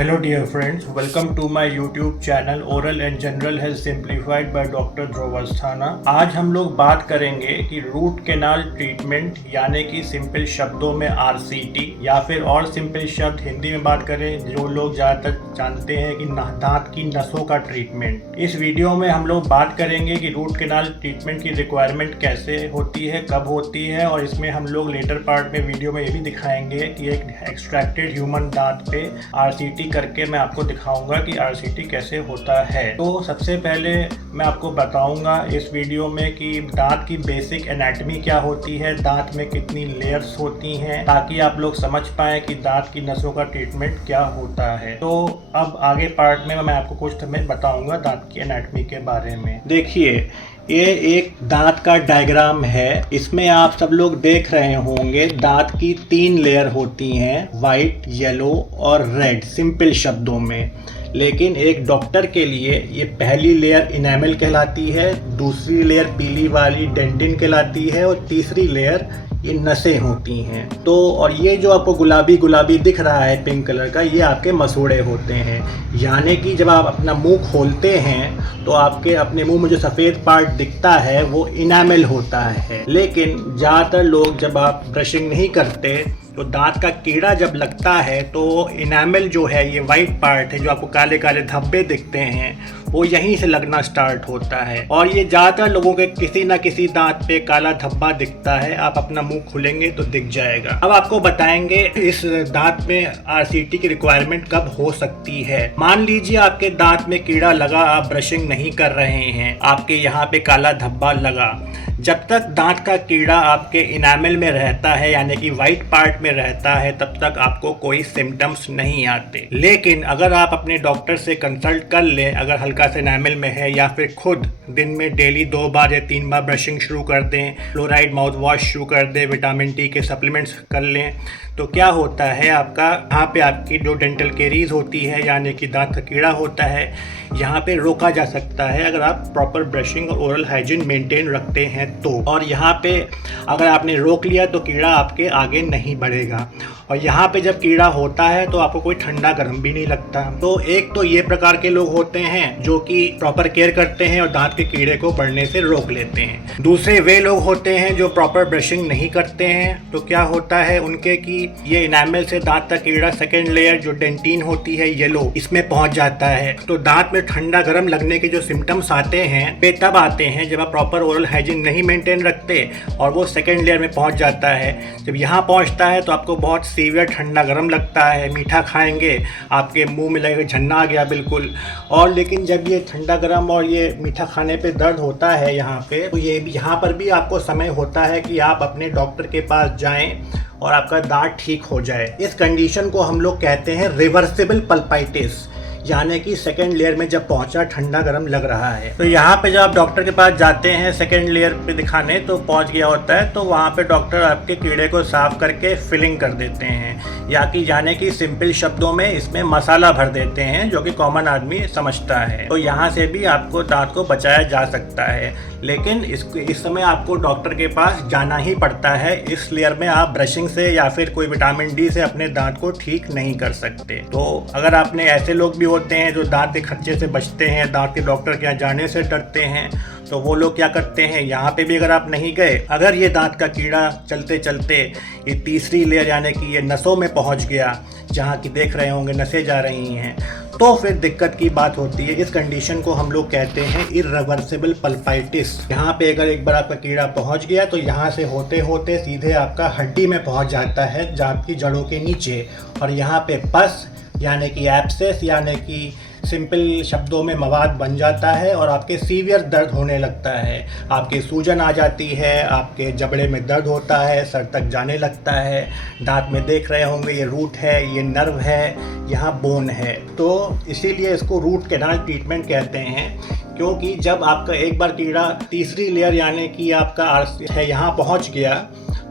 Hello dear friends, welcome to my YouTube channel Oral and General Health Simplified by Dr. ध्रुव अस्थाना। आज हम लोग बात करेंगे कि रूट कैनाल ट्रीटमेंट यानी कि सिंपल शब्दों में RCT या फिर और सिंपल शब्द हिंदी में बात करें जो लोग ज़्यादातर जानते हैं कि दांत की नसों का ट्रीटमेंट। इस वीडियो में हम लोग बात करेंगे कि रूट कैनाल ट्रीटमेंट की रिक्वायरमेंट कैसे होती है, कब होती है, और इसमें हम लोग लेटर पार्ट में वीडियो में ये भी दिखाएंगे कि एक एक्सट्रैक्टेड ह्यूमन दांत पे RCT करके मैं आपको दिखाऊंगा कि RCT कैसे होता है। तो सबसे पहले मैं आपको बताऊंगा इस वीडियो में कि दांत की बेसिक एनाटॉमी क्या होती है, दांत में कितनी लेयर्स होती हैं, ताकि आप लोग समझ पाएं कि दांत की नसों का ट्रीटमेंट क्या होता है। तो अब आगे पार्ट में मैं आपको कुछ समय बताऊंगा दांत की एनाटॉमी के बारे में। देखिए, ये एक दांत का डायग्राम है। इसमें आप सब लोग देख रहे होंगे दांत की 3 लेयर होती हैं, वाइट, येलो और रेड, सिंपल शब्दों में। लेकिन एक डॉक्टर के लिए ये पहली लेयर इनेमल कहलाती है, दूसरी लेयर पीली वाली डेंटिन कहलाती है और तीसरी लेयर ये नसें होती हैं। तो और ये जो आपको गुलाबी गुलाबी दिख रहा है पिंक कलर का, ये आपके मसूड़े होते हैं। यानी कि जब आप अपना मुंह खोलते हैं तो आपके अपने मुंह में जो सफ़ेद पार्ट दिखता है वो इनेमल होता है। लेकिन ज़्यादातर लोग जब आप ब्रशिंग नहीं करते तो दांत का कीड़ा जब लगता है तो इनेमल जो है, ये वाइट पार्ट है जो आपको काले काले धब्बे दिखते हैं, वो यहीं से लगना स्टार्ट होता है। और ये ज़्यादातर लोगों के किसी ना किसी दांत पे काला धब्बा दिखता है। आप अपना मुंह खोलेंगे तो दिख जाएगा। अब आपको बताएंगे इस दांत में RCT की रिक्वायरमेंट कब हो सकती है। मान लीजिए आपके दांत में कीड़ा लगा, आप ब्रशिंग नहीं कर रहे हैं, आपके यहाँ पे काला धब्बा लगा। जब तक दांत का कीड़ा आपके इनेमल में रहता है यानी कि वाइट पार्ट में रहता है, तब तक आपको कोई सिम्टम्स नहीं आते। लेकिन अगर आप अपने डॉक्टर से कंसल्ट कर लें, अगर हल्का सा इनेमल में है, या फिर खुद दिन में डेली 2 बार या 3 बार ब्रशिंग शुरू कर दें, फ्लोराइड माउथ वॉश शुरू कर दें, विटामिन D के सप्लीमेंट्स कर लें, तो क्या होता है आपका यहाँ पे आपकी जो डेंटल केरीज होती है यानी कि दांत का कीड़ा होता है, यहाँ पे रोका जा सकता है अगर आप प्रॉपर ब्रशिंग और ओरल हाइजीन मेंटेन रखते हैं तो। और यहाँ पे अगर आपने रोक लिया तो कीड़ा आपके आगे नहीं बढ़ेगा। और यहाँ पे जब कीड़ा होता है तो आपको कोई ठंडा गर्म भी नहीं लगता। तो एक तो ये प्रकार के लोग होते हैं जो कि प्रॉपर केयर करते हैं और दांत के कीड़े को बढ़ने से रोक लेते हैं। दूसरे वे लोग होते हैं जो प्रॉपर ब्रशिंग नहीं करते हैं। तो क्या होता है उनके कि ये इनेमल से दांत का कीड़ा सेकेंड लेयर जो डेंटिन होती है येलो, इसमें पहुंच जाता है। तो दांत में ठंडा गर्म लगने के जो सिम्टम्स आते हैं वे तब आते हैं जब आप प्रॉपर ओरल हाइजीन नहीं मेंटेन रखते और वो सेकेंड लेयर में पहुंच जाता है। जब यहाँ पहुंचता है तो आपको बहुत सीवियर ठंडा गर्म लगता है, मीठा खाएंगे आपके मुंह में लगेगा झन्ना आ गया बिल्कुल। और लेकिन जब ये ठंडा गर्म और ये मीठा खाने पे दर्द होता है यहाँ पे, तो ये यहाँ पर भी आपको समय होता है कि आप अपने डॉक्टर के पास जाएं और आपका दांत ठीक हो जाए। इस कंडीशन को हम लोग कहते हैं रिवर्सिबल पल्पाइटिस, यानी कि सेकेंड लेयर में जब पहुंचा ठंडा गर्म लग रहा है। तो यहाँ पे जब आप डॉक्टर के पास जाते हैं सेकेंड लेयर पे दिखाने, तो पहुंच गया होता है, तो वहाँ पे डॉक्टर आपके कीड़े को साफ करके फिलिंग कर देते हैं, या कि यानी कि सिंपल शब्दों में इसमें मसाला भर देते हैं जो कि कॉमन आदमी समझता है। तो यहाँ से भी आपको दांत को बचाया जा सकता है। लेकिन इस समय आपको डॉक्टर के पास जाना ही पड़ता है। इस लेयर में आप ब्रशिंग से या फिर कोई विटामिन D से अपने दांत को ठीक नहीं कर सकते। तो अगर आपने ऐसे लोग भी होते हैं जो दांत के खर्चे से बचते हैं, दांत के डॉक्टर के यहाँ जाने से डरते हैं, तो वो लोग क्या करते हैं, यहाँ पे भी अगर आप नहीं गए, अगर ये दांत का कीड़ा चलते चलते ये तीसरी लेयर यानी कि ये नसों में पहुँच गया, जहाँ की देख रहे होंगे नसें जा रही हैं, तो फिर दिक्कत की बात होती है। इस कंडीशन को हम लोग कहते हैं इरिवर्सिबल पल्पाइटिस। यहाँ पे अगर एक बार आपका कीड़ा पहुँच गया तो यहाँ से होते होते सीधे आपका हड्डी में पहुँच जाता है, दांत की जड़ों के नीचे, और यहाँ पे पस यानी कि एब्सेस यानी कि सिंपल शब्दों में मवाद बन जाता है और आपके सीवियर दर्द होने लगता है। आपके सूजन आ जाती है, आपके जबड़े में दर्द होता है, सर तक जाने लगता है। दांत में देख रहे होंगे ये रूट है, ये नर्व है, यहाँ बोन है। तो इसीलिए इसको रूट कैनाल ट्रीटमेंट कहते हैं, क्योंकि जब आपका एक बार कीड़ा तीसरी लेयर यानी कि आपका है यहाँ पहुँच गया,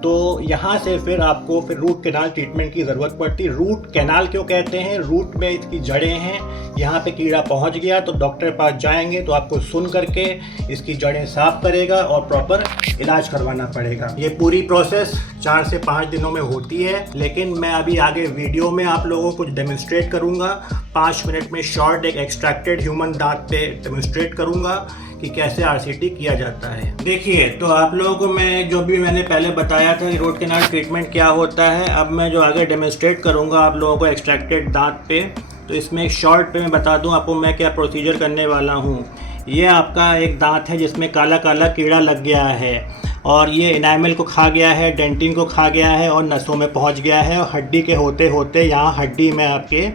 तो यहाँ से फिर आपको फिर रूट कैनाल ट्रीटमेंट की ज़रूरत पड़ती है। रूट कैनाल क्यों कहते हैं? रूट में इसकी जड़ें हैं, यहाँ पे कीड़ा पहुँच गया तो डॉक्टर के पास जाएंगे तो आपको सुन करके इसकी जड़ें साफ करेगा और प्रॉपर इलाज करवाना पड़ेगा। ये पूरी प्रोसेस 4 से 5 दिनों में होती है, लेकिन मैं अभी आगे वीडियो में आप लोगों को डेमोन्स्ट्रेट करूँगा। 5 मिनट में शॉर्ट एक एक्सट्रैक्टेड ह्यूमन दांत पे डेमोन्स्ट्रेट करूँगा कि कैसे आरसीटी किया जाता है। देखिए, तो आप लोगों को मैं जो भी मैंने पहले बताया था कि रूट कैनाल ट्रीटमेंट क्या होता है, अब मैं जो आगे डेमोन्स्ट्रेट करूँगा आप लोगों को एक्सट्रैक्टेड दांत पे, तो इसमें एक शॉर्ट पे मैं बता दूँ आपको मैं क्या प्रोसीजर करने वाला हूँ। ये आपका एक दांत है जिसमें काला काला कीड़ा लग गया है और ये इनामल को खा गया है, डेंटिन को खा गया है और नसों में पहुँच गया है और हड्डी के होते होते यहाँ हड्डी में आपके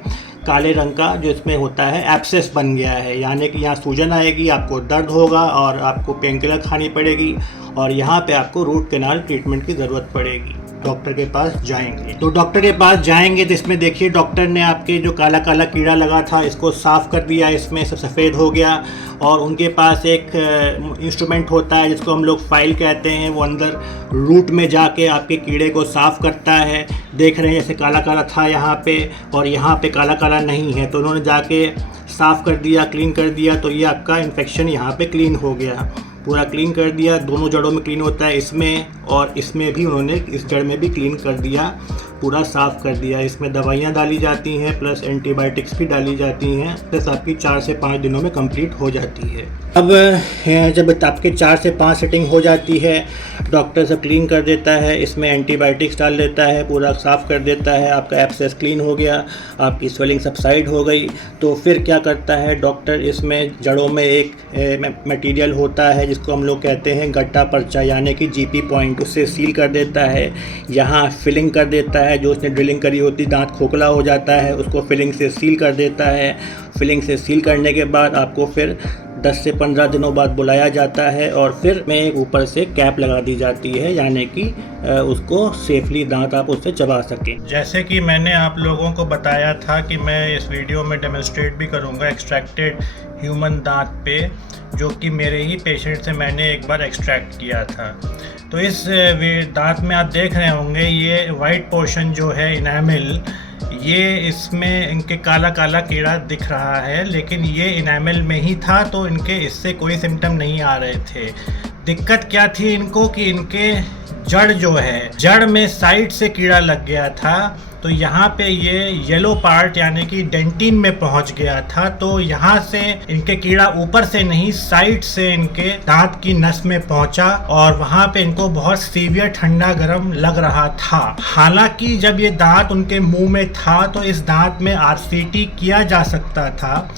काले रंग का जो इसमें होता है एब्सेस बन गया है, यानी कि यहाँ सूजन आएगी, आपको दर्द होगा और आपको पेन किलर खानी पड़ेगी और यहाँ पे आपको रूट कैनाल ट्रीटमेंट की ज़रूरत पड़ेगी। डॉक्टर के पास जाएंगे तो डॉक्टर के पास जाएंगे तो इसमें देखिए डॉक्टर ने आपके जो काला काला कीड़ा लगा था इसको साफ़ कर दिया, इसमें सब सफ़ेद हो गया और उनके पास एक इंस्ट्रूमेंट होता है जिसको हम लोग फाइल कहते हैं, वो अंदर रूट में जाके आपके कीड़े को साफ़ करता है। देख रहे हैं जैसे काला काला था यहाँ पे और यहाँ पे काला काला नहीं है, तो उन्होंने जाके साफ़ कर दिया, क्लीन कर दिया, तो ये आपका इन्फेक्शन यहाँ पे क्लीन हो गया, पूरा क्लीन कर दिया। दोनों जड़ों में क्लीन होता है, इसमें और इसमें भी उन्होंने इस जड़ में भी क्लीन कर दिया, पूरा साफ़ कर दिया। इसमें दवाइयाँ डाली जाती हैं प्लस एंटीबायोटिक्स भी डाली जाती हैं, प्लस आपकी 4 से 5 दिनों में कंप्लीट हो जाती है। अब जब आपके 4 से 5 सेटिंग हो जाती है, डॉक्टर सब क्लीन कर देता है, इसमें एंटीबायोटिक्स डाल देता है, पूरा साफ़ कर देता है, आपका एब्सेस क्लीन हो गया, आपकी स्वेलिंग सबसाइड हो गई। तो फिर क्या करता है डॉक्टर, इसमें जड़ों में एक मटेरियल होता है जिसको हम लोग कहते हैं गट्टा पर्चा यानी कि जीपी पॉइंट, उससे सील कर देता है। यहाँ फिलिंग कर देता है, जो उसने ड्रिलिंग करी होती, दांत खोखला हो जाता है, उसको फिलिंग से सील कर देता है। फिलिंग से सील करने के बाद आपको फिर 10 से 15 दिनों बाद बुलाया जाता है और फिर में एक ऊपर से कैप लगा दी जाती है, यानी कि उसको सेफली दांत आप उससे चबा सकें। जैसे कि मैंने आप लोगों को बताया था कि मैं इस वीडियो में डेमोन्स्ट्रेट भी करूंगा एक्सट्रैक्टेड ह्यूमन दांत पे, जो कि मेरे ही पेशेंट से मैंने एक बार एक्सट्रैक्ट किया था। तो इस दांत में आप देख रहे होंगे ये वाइट पोर्शन जो है इनामल, ये इसमें इनके काला काला कीड़ा दिख रहा है, लेकिन ये इनामल में ही था तो इनके इससे कोई सिम्टम नहीं आ रहे थे। दिक्कत क्या थी इनको कि इनके जड़ जो है, जड़ में साइड से कीड़ा लग गया था, तो यहाँ पे ये येलो पार्ट यानी कि डेंटिन में पहुँच गया था। तो यहाँ से इनके कीड़ा ऊपर से नहीं, साइड से इनके दांत की नस में पहुँचा और वहाँ पे इनको बहुत सीवियर ठंडा गर्म लग रहा था। हालांकि जब ये दांत उनके मुंह में था तो इस दांत में आरसीटी किया जा सकता था,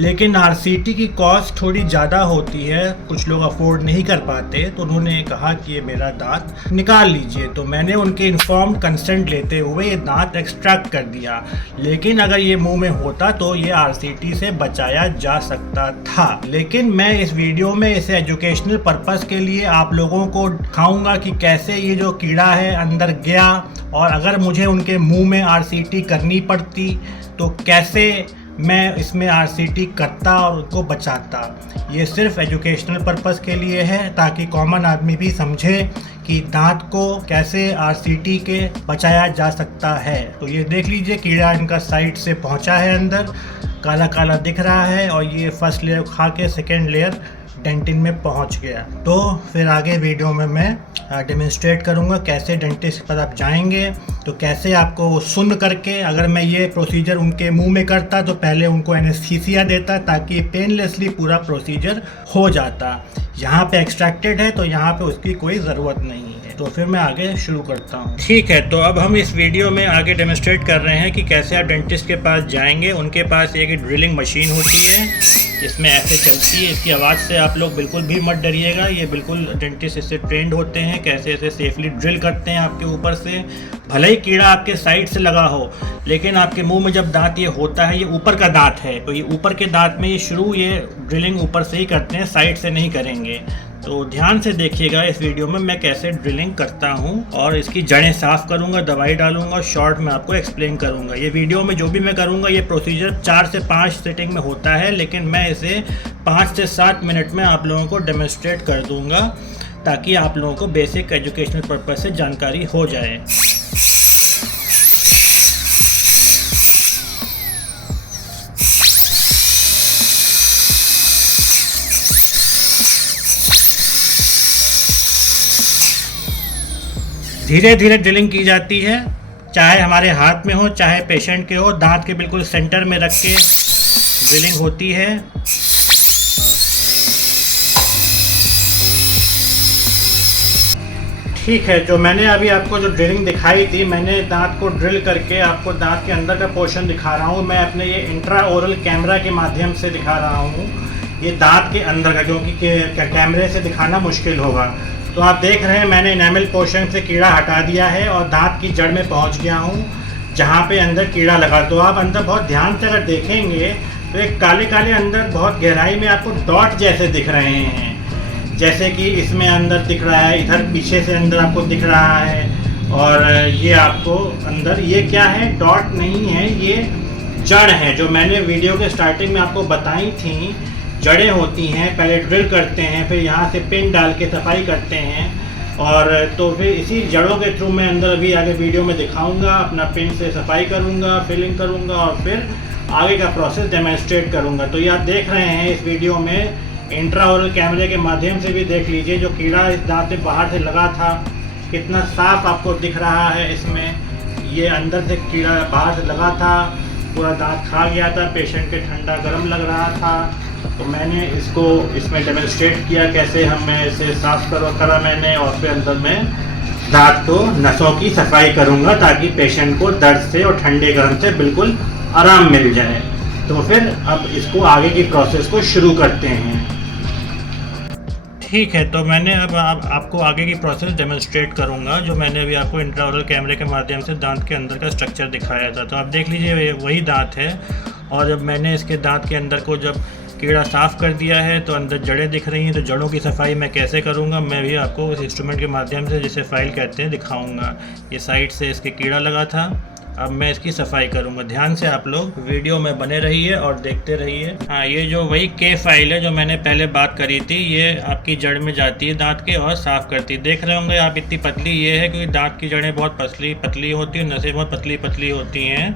लेकिन आरसीटी की कॉस्ट थोड़ी ज़्यादा होती है, कुछ लोग अफोर्ड नहीं कर पाते, तो उन्होंने कहा कि ये मेरा दांत निकाल लीजिए। तो मैंने उनके इन्फॉर्म्ड कंसेंट लेते हुए ये दांत एक्सट्रैक्ट कर दिया, लेकिन अगर ये मुंह में होता तो ये आरसीटी से बचाया जा सकता था। लेकिन मैं इस वीडियो में इसे एजुकेशनल पर्पस के लिए आप लोगों को दिखाऊंगा कि कैसे ये जो कीड़ा है अंदर गया और अगर मुझे उनके मुँह में आरसीटी करनी पड़ती तो कैसे मैं इसमें आरसीटी करता और उनको बचाता। ये सिर्फ एजुकेशनल पर्पस के लिए है ताकि कॉमन आदमी भी समझे कि दांत को कैसे आरसीटी के बचाया जा सकता है। तो ये देख लीजिए कीड़ा इनका साइड से पहुंचा है, अंदर काला काला दिख रहा है और ये फर्स्ट लेयर खा के सेकेंड लेयर डेंटिन में पहुंच गया। तो फिर आगे वीडियो में मैं डेमोन्स्ट्रेट करूंगा कैसे डेंटिस्ट के पास आप जाएंगे, तो कैसे आपको वो सुन करके, अगर मैं ये प्रोसीजर उनके मुंह में करता तो पहले उनको एनेस्थीसिया देता ताकि पेनलेसली पूरा प्रोसीजर हो जाता। यहाँ पे एक्सट्रैक्टेड है तो यहाँ पे उसकी कोई ज़रूरत नहीं है। तो फिर मैं आगे शुरू करता हूँ। ठीक है, तो अब हम इस वीडियो में आगे डेमोन्स्ट्रेट कर रहे हैं कि कैसे आप डेंटिस्ट के पास जाएंगे। उनके पास एक ड्रिलिंग मशीन होती है, इसमें ऐसे चलती है, इसकी आवाज़ से आप लोग बिल्कुल भी मत डरिएगा, ये बिल्कुल डेंटिस्ट इससे ट्रेंड होते हैं, कैसे ऐसे सेफली ड्रिल करते हैं आपके ऊपर से। भले ही कीड़ा आपके साइड से लगा हो, लेकिन आपके मुंह में जब दांत ये होता है, ये ऊपर का दांत है, तो ये ऊपर के दांत में ये शुरू ये ड्रिलिंग ऊपर से ही करते हैं, साइड से नहीं करेंगे। तो ध्यान से देखिएगा इस वीडियो में मैं कैसे ड्रिलिंग करता हूं और इसकी जड़ें साफ़ करूंगा, दवाई डालूंगा, शॉर्ट में आपको एक्सप्लेन करूंगा। ये वीडियो में जो भी मैं करूंगा ये प्रोसीजर 4 से 5 सेटिंग में होता है, लेकिन मैं इसे 5 से 7 मिनट में आप लोगों को डेमोन्स्ट्रेट कर दूंगा ताकि आप लोगों को बेसिक एजुकेशनल पर्पस से जानकारी हो जाए। धीरे धीरे ड्रिलिंग की जाती है, चाहे हमारे हाथ में हो चाहे पेशेंट के हो। दांत के बिल्कुल सेंटर में रख के ड्रिलिंग होती है। ठीक है, जो मैंने अभी आपको जो ड्रिलिंग दिखाई थी, मैंने दांत को ड्रिल करके आपको दांत के अंदर का पोर्शन दिखा रहा हूँ। मैं अपने ये इंट्रा ओरल कैमरा के माध्यम से दिखा रहा हूँ ये दांत के अंदर का, क्योंकि कैमरे से दिखाना मुश्किल होगा। तो आप देख रहे हैं मैंने इनेमल पोर्शन से कीड़ा हटा दिया है और दांत की जड़ में पहुंच गया हूं जहां पे अंदर कीड़ा लगा। तो आप अंदर बहुत ध्यान से अगर देखेंगे तो एक काले काले अंदर बहुत गहराई में आपको डॉट जैसे दिख रहे हैं, जैसे कि इसमें अंदर दिख रहा है, इधर पीछे से अंदर आपको दिख रहा है। और ये आपको अंदर ये क्या है, डॉट नहीं है, ये जड़ है जो मैंने वीडियो के स्टार्टिंग में आपको बताई थी। जड़ें होती हैं, पहले ड्रिल करते हैं, फिर यहाँ से पिन डाल के सफाई करते हैं, और तो फिर इसी जड़ों के थ्रू मैं अंदर अभी आगे वीडियो में दिखाऊंगा। अपना पिन से सफाई करूंगा, फिलिंग करूंगा और फिर आगे का प्रोसेस डेमोन्स्ट्रेट करूंगा। तो ये आप देख रहे हैं इस वीडियो में, इंट्रा ओरल कैमरे के माध्यम से भी देख लीजिए जो कीड़ा इस दांत से बाहर से लगा था कितना साफ आपको दिख रहा है। इसमें ये अंदर से कीड़ा बाहर से लगा था, पूरा दांत खा गया था, पेशेंट के ठंडा गर्म लग रहा था। तो मैंने इसको इसमें डेमोन्स्ट्रेट किया कैसे मैं इसे साफ करा मैंने, और फिर अंदर मैं दांत को नसों की सफाई करूंगा ताकि पेशेंट को दर्द से और ठंडे गर्म से बिल्कुल आराम मिल जाए। तो फिर अब इसको आगे की प्रोसेस को शुरू करते हैं। ठीक है, तो मैंने अब आपको आगे की प्रोसेस डेमोन्स्ट्रेट करूंगा जो मैंने अभी आपको इंट्राओरल कैमरे के माध्यम से दांत के अंदर का स्ट्रक्चर दिखाया था। तो आप देख लीजिए वही दांत है, और जब मैंने इसके दांत के अंदर को जब कीड़ा साफ़ कर दिया है तो अंदर जड़ें दिख रही हैं। तो जड़ों की सफाई मैं कैसे करूंगा मैं भी आपको इस इंस्ट्रूमेंट के माध्यम से, जिसे फाइल कहते हैं, दिखाऊंगा। ये साइड से इसके कीड़ा लगा था, अब मैं इसकी सफाई करूंगा। ध्यान से आप लोग वीडियो में बने रहिए और देखते रहिए। हाँ, ये जो वही के फाइल है जो मैंने पहले बात करी थी, ये आपकी जड़ में जाती है दांत के और साफ़ करती है। देख रहे होंगे आप इतनी पतली ये है क्योंकि दांत की जड़ें बहुत पतली होती हैं, नसें बहुत पतली होती हैं।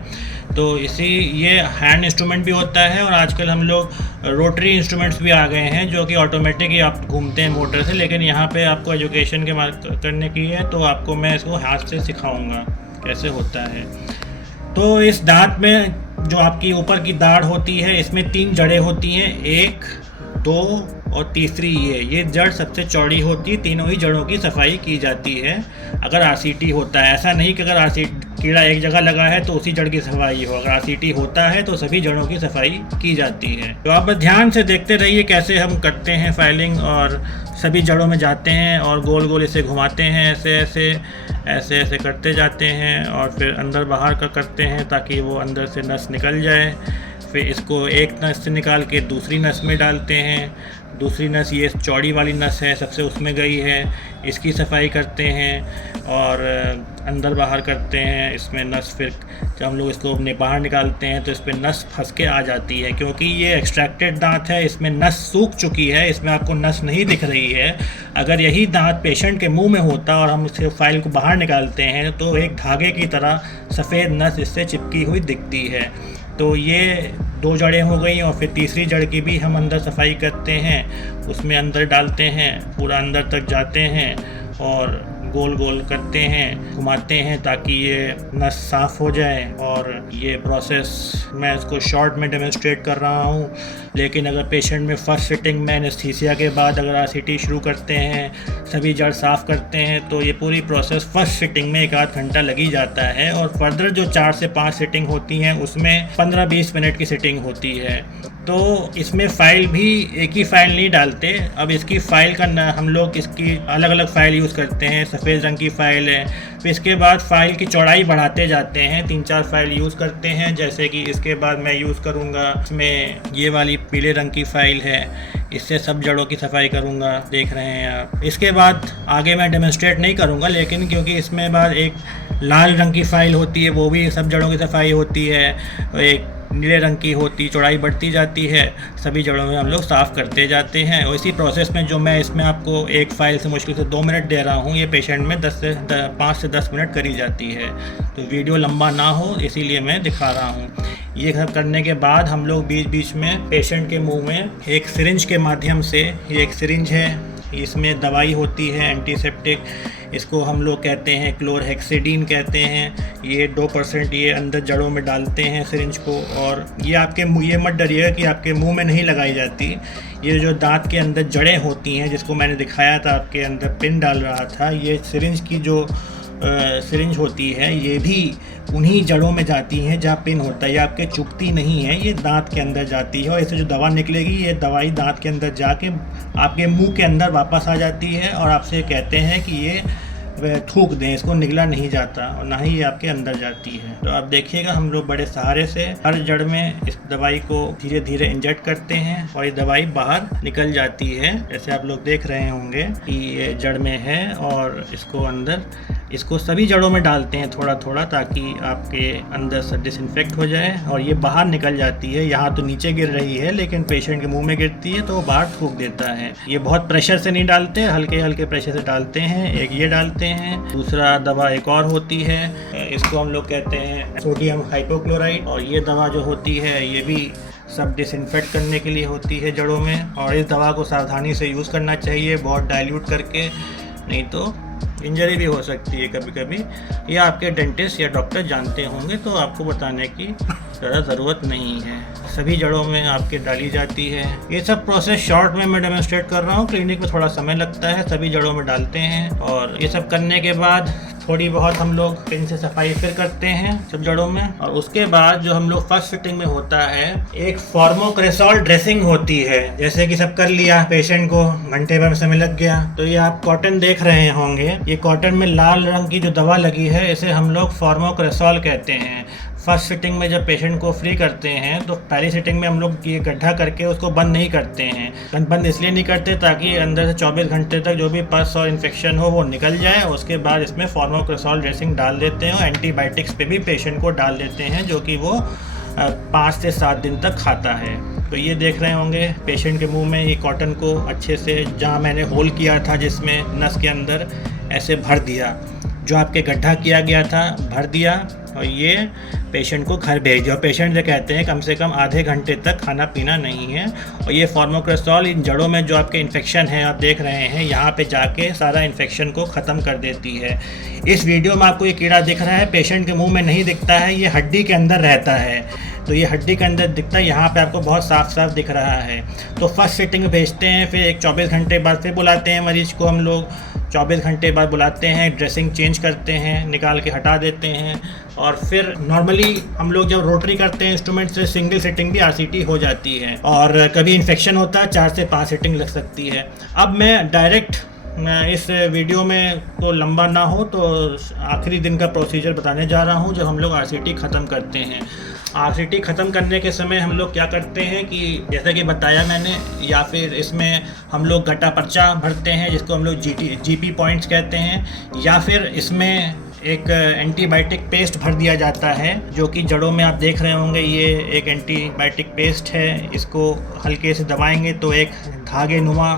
तो ये हैंड इंस्ट्रूमेंट भी होता है, और आजकल हम लोग रोटरी इंस्ट्रूमेंट्स भी आ गए हैं जो कि ऑटोमेटिक ही आप घूमते हैं मोटर से। लेकिन यहाँ पे आपको एजुकेशन करने की है, तो आपको मैं इसको हाथ से सिखाऊंगा कैसे होता है। तो इस दांत में जो आपकी ऊपर की दाढ़ होती है, इसमें 3 जड़ें होती हैं, 1, 2 और तीसरी ये जड़ सबसे चौड़ी होती है। तीनों ही जड़ों की सफाई की जाती है अगर आरसीटी होता है। ऐसा नहीं कि अगर आरसीटी कीड़ा एक जगह लगा है तो उसी जड़ की सफाई हो, अगर आरसीटी होता है तो सभी जड़ों की सफाई की जाती है। तो आप बस ध्यान से देखते रहिए कैसे हम करते हैं फाइलिंग, और सभी जड़ों में जाते हैं और गोल गोल इसे घुमाते हैं, ऐसे करते जाते हैं, और फिर अंदर बाहर का करते हैं ताकि वो अंदर से नस निकल जाए। फिर इसको एक नस से निकाल के दूसरी नस में डालते हैं। दूसरी नस ये चौड़ी वाली नस है, सबसे उसमें गई है, इसकी सफाई करते हैं और अंदर बाहर करते हैं। इसमें नस फिर जब हम लोग इसको बाहर निकालते हैं तो इस पर नस फंस के आ जाती है, क्योंकि ये एक्सट्रैक्टेड दांत है, इसमें नस सूख चुकी है, इसमें आपको नस नहीं दिख रही है। अगर यही दांत पेशेंट के मुंह में होता और हम इससे फाइल को बाहर निकालते हैं तो एक धागे की तरह सफ़ेद नस इससे चिपकी हुई दिखती है। तो ये 2 जड़ें हो गई, और फिर तीसरी जड़ की भी हम अंदर सफाई करते हैं, उसमें अंदर डालते हैं, पूरा अंदर तक जाते हैं और गोल गोल करते हैं, घुमाते हैं ताकि ये नस साफ़ हो जाए। और ये प्रोसेस मैं इसको शॉर्ट में डेमोन्स्ट्रेट कर रहा हूँ, लेकिन अगर पेशेंट में फर्स्ट सिटिंग में एनेस्थीसिया के बाद अगर आरसीटी शुरू करते हैं, सभी जड़ साफ़ करते हैं, तो ये पूरी प्रोसेस फर्स्ट सिटिंग में 1 आध घंटा लग ही जाता है। और फर्दर जो 4 से 5 सिटिंग होती हैं उसमें 15-20 मिनट की सिटिंग होती है। तो इसमें फ़ाइल भी एक ही फ़ाइल नहीं डालते, अब इसकी फ़ाइल का हम लोग इसकी अलग अलग फ़ाइल यूज़ करते हैं। सफ़ेद रंग की फ़ाइल है, फिर इसके बाद फ़ाइल की चौड़ाई बढ़ाते जाते हैं, 3-4 फ़ाइल यूज़ करते हैं। जैसे कि इसके बाद मैं यूज़ करूँगा, इसमें ये वाली पीले रंग की फ़ाइल है, इससे सब जड़ों की सफाई करूँगा, देख रहे हैं आप। इसके बाद आगे मैं डेमोन्स्ट्रेट नहीं करूँगा, लेकिन क्योंकि इसमें बाद एक लाल रंग की फ़ाइल होती है, वो भी सब जड़ों की सफाई होती है। एक नीले रंग की होती, चौड़ाई बढ़ती जाती है, सभी जड़ों में हम लोग साफ़ करते जाते हैं। और इसी प्रोसेस में जो मैं इसमें आपको एक फ़ाइल से मुश्किल से 2 मिनट दे रहा हूँ, ये पेशेंट में 5 से 10 मिनट करी जाती है। तो वीडियो लंबा ना हो इसीलिए मैं दिखा रहा हूँ। ये सब करने के बाद हम लोग बीच बीच में पेशेंट के मुंह में एक सिरिंज के माध्यम से, ये एक सिरिंज है, इसमें दवाई होती है एंटीसेप्टिक, इसको हम लोग कहते हैं क्लोरहेक्सिडीन कहते हैं। ये 2% ये अंदर जड़ों में डालते हैं सिरिंज को। और ये आपके मुँह, ये मत डरिएगा कि आपके मुंह में नहीं लगाई जाती। ये जो दांत के अंदर जड़ें होती हैं, जिसको मैंने दिखाया था, आपके अंदर पिन डाल रहा था, ये सिरिंज की जो सिरिंज होती है, ये भी उन्हीं जड़ों में जाती हैं जहाँ पिन होता है। ये आपके चुभती नहीं है, ये दांत के अंदर जाती है और इससे जो दवा निकलेगी, ये दवाई दांत के अंदर जाके आपके मुंह के अंदर वापस आ जाती है और आपसे कहते हैं कि ये थूक दें, इसको निगला नहीं जाता और ना ही ये आपके अंदर जाती है। तो आप देखिएगा, हम लोग बड़े सहारे से हर जड़ में इस दवाई को धीरे धीरे इंजेक्ट करते हैं और ये दवाई बाहर निकल जाती है। जैसे आप लोग देख रहे होंगे कि ये जड़ में है और इसको सभी जड़ों में डालते हैं थोड़ा थोड़ा, ताकि आपके अंदर से डिसइंफेक्ट हो जाए और ये बाहर निकल जाती है। यहाँ तो नीचे गिर रही है लेकिन पेशेंट के मुंह में गिरती है तो वो बाहर थूक देता है। ये बहुत प्रेशर से नहीं डालते, हल्के हल्के प्रेशर से डालते हैं। एक ये डालते हैं, दूसरा दवा एक और होती है, इसको हम लोग कहते हैं सोडियम हाइपोक्लोराइड। और ये दवा जो होती है ये भी सब डिसइंफेक्ट करने के लिए होती है जड़ों में। और इस दवा को सावधानी से यूज़ करना चाहिए, बहुत डाइल्यूट करके, नहीं तो इंजरी भी हो सकती है कभी कभी। ये आपके डेंटिस्ट या डॉक्टर जानते होंगे तो आपको बताने की ज़्यादा ज़रूरत नहीं है। सभी जड़ों में आपके डाली जाती है। ये सब प्रोसेस शॉर्ट में मैं डेमोन्स्ट्रेट कर रहा हूँ, क्लिनिक में थोड़ा समय लगता है। सभी जड़ों में डालते हैं और ये सब करने के बाद थोड़ी बहुत हम लोग पिन से सफाई फिर करते हैं सब जड़ों में। और उसके बाद जो हम लोग फर्स्ट फिटिंग में होता है, एक फॉर्मोक्रेसॉल ड्रेसिंग होती है। जैसे कि सब कर लिया, पेशेंट को घंटे भर में समय लग गया, तो ये आप कॉटन देख रहे होंगे, ये कॉटन में लाल रंग की जो दवा लगी है, इसे हम लोग फॉर्मोक्रेसॉल कहते हैं। फर्स्ट सिटिंग में जब पेशेंट को फ्री करते हैं तो पहली सिटिंग में हम लोग ये गड्ढा करके उसको बंद नहीं करते हैं। बंद इसलिए नहीं करते ताकि अंदर से 24 घंटे तक जो भी पस और इन्फेक्शन हो वो निकल जाए। उसके बाद इसमें फॉर्मोक्रेसॉल ड्रेसिंग डाल देते हैं और एंटीबायोटिक्स पे भी पेशेंट को डाल देते हैं, जो कि वो 5 से 7 दिन तक खाता है। तो ये देख रहे होंगे पेशेंट के मुंह में ये कॉटन को अच्छे से, जहाँ मैंने होल किया था जिसमें नस के अंदर, ऐसे भर दिया। जो आपके गड्ढा किया गया था भर दिया और ये पेशेंट को घर भेज दिया। और पेशेंट से कहते हैं कम से कम आधे घंटे तक खाना पीना नहीं है। और ये फॉर्मोक्रेसॉल इन जड़ों में जो आपके इन्फेक्शन है, आप देख रहे हैं, यहाँ पे जाके सारा इन्फेक्शन को ख़त्म कर देती है। इस वीडियो में आपको ये कीड़ा दिख रहा है, पेशेंट के मुंह में नहीं दिखता है, ये हड्डी के अंदर रहता है। तो ये हड्डी के अंदर दिखता है, यहाँ पे आपको बहुत साफ साफ दिख रहा है। तो फर्स्ट सिटिंग भेजते हैं, फिर एक 24 घंटे बाद फिर बुलाते हैं मरीज़ को। हम लोग 24 घंटे बाद बुलाते हैं, ड्रेसिंग चेंज करते हैं, निकाल के हटा देते हैं। और फिर नॉर्मली हम लोग जब रोटरी करते हैं इंस्ट्रूमेंट से, सिंगल सिटिंग भी RCT हो जाती है। और कभी इन्फेक्शन होता है 4 से 5 सिटिंग लग सकती है। अब मैं डायरेक्ट इस वीडियो में तो लंबा ना हो तो आखिरी दिन का प्रोसीजर बताने जा रहा हूँ, जब हम लोग RCT ख़त्म करते हैं। RCT ख़त्म करने के समय हम लोग क्या करते हैं कि जैसा कि बताया मैंने, या फिर इसमें हम लोग गट्टा पर्चा भरते हैं जिसको हम लोग GP पॉइंट्स कहते हैं, या फिर इसमें एक एंटीबायोटिक पेस्ट भर दिया जाता है, जो कि जड़ों में आप देख रहे होंगे। ये एक एंटीबायोटिक पेस्ट है, इसको हल्के से दबाएंगे तो एक धागे नुमा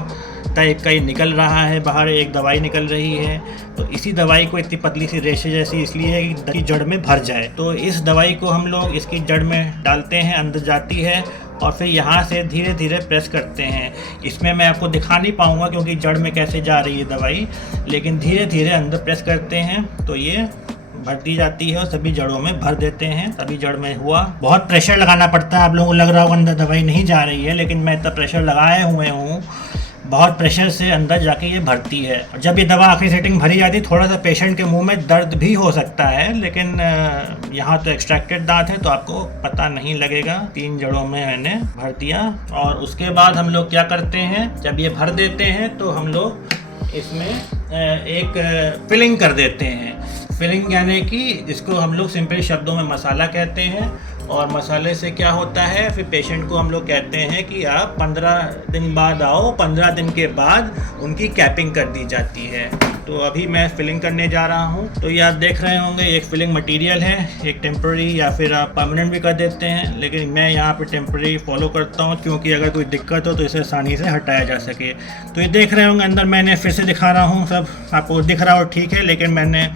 टाइप का ही निकल रहा है, बाहर एक दवाई निकल रही है। तो इसी दवाई को इतनी पतली सी रेशे जैसी इसलिए है कि जड़ में भर जाए। तो इस दवाई को हम लोग इसकी जड़ में डालते हैं, अंदर जाती है और फिर यहाँ से धीरे धीरे प्रेस करते हैं। इसमें मैं आपको दिखा नहीं पाऊँगा क्योंकि जड़ में कैसे जा रही है दवाई, लेकिन धीरे धीरे अंदर प्रेस करते हैं तो ये भर दी जाती है और सभी जड़ों में भर देते हैं। सभी जड़ में हुआ, बहुत प्रेशर लगाना पड़ता है। आप लोगों को लग रहा होगा अंदर दवाई नहीं जा रही है, लेकिन मैं इतना प्रेशर लगाए हुए हूँ, बहुत प्रेशर से अंदर जाके ये भरती है। जब ये दवा आखिरी सेटिंग भरी जाती है, थोड़ा सा पेशेंट के मुंह में दर्द भी हो सकता है, लेकिन यहाँ तो एक्सट्रैक्टेड दांत है तो आपको पता नहीं लगेगा। 3 जड़ों में मैंने भर दिया। और उसके बाद हम लोग क्या करते हैं, जब ये भर देते हैं तो हम लोग इसमें एक फिलिंग कर देते हैं। फिलिंग यानी कि जिसको हम लोग सिंपल शब्दों में मसाला कहते हैं। और मसाले से क्या होता है, फिर पेशेंट को हम लोग कहते हैं कि आप 15 दिन बाद आओ, 15 दिन के बाद उनकी कैपिंग कर दी जाती है। तो अभी मैं फिलिंग करने जा रहा हूँ। तो ये आप देख रहे होंगे, एक फिलिंग मटेरियल है, एक टेम्पररी या फिर आप परमानेंट भी कर देते हैं, लेकिन मैं यहाँ पे टेम्पररी फॉलो करता हूँ क्योंकि अगर कोई दिक्कत हो तो इसे आसानी से हटाया जा सके। तो ये देख रहे होंगे अंदर, मैंने फिर से दिखा रहा हूँ, सब आपको दिख रहा हो ठीक है, लेकिन मैंने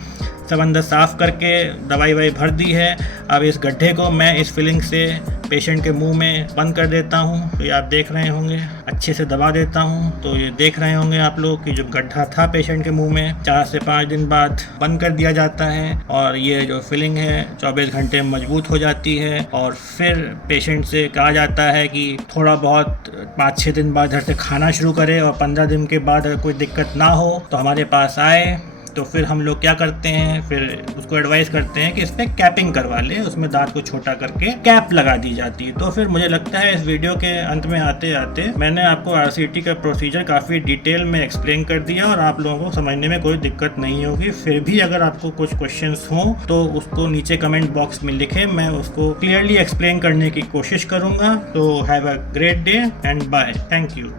सब अंदर साफ़ करके दवाई ववाई भर दी है। अब इस गड्ढे को मैं इस फिलिंग से पेशेंट के मुंह में बंद कर देता हूँ। तो ये आप देख रहे होंगे, अच्छे से दबा देता हूँ। तो ये देख रहे होंगे आप लोग कि जो गड्ढा था पेशेंट के मुंह में, 4 से 5 दिन बाद बंद कर दिया जाता है और ये जो फिलिंग है 24 घंटे में मजबूत हो जाती है। और फिर पेशेंट से कहा जाता है कि थोड़ा बहुत 5-6 दिन बाद घर से खाना शुरू करे और 15 दिन के बाद अगर कोई दिक्कत ना हो तो हमारे पास आए। तो फिर हम लोग क्या करते हैं, फिर उसको एडवाइस करते हैं कि इस पर कैपिंग करवा ले, उसमें दांत को छोटा करके कैप लगा दी जाती है। तो फिर मुझे लगता है इस वीडियो के अंत में आते आते मैंने आपको RCT का प्रोसीजर काफ़ी डिटेल में एक्सप्लेन कर दिया और आप लोगों को समझने में कोई दिक्कत नहीं होगी। फिर भी अगर आपको कुछ क्वेश्चंस हों तो उसको नीचे कमेंट बॉक्स में लिखें, मैं उसको क्लियरली एक्सप्लेन करने की कोशिश करूँगा। तो have a great day and bye, thank you.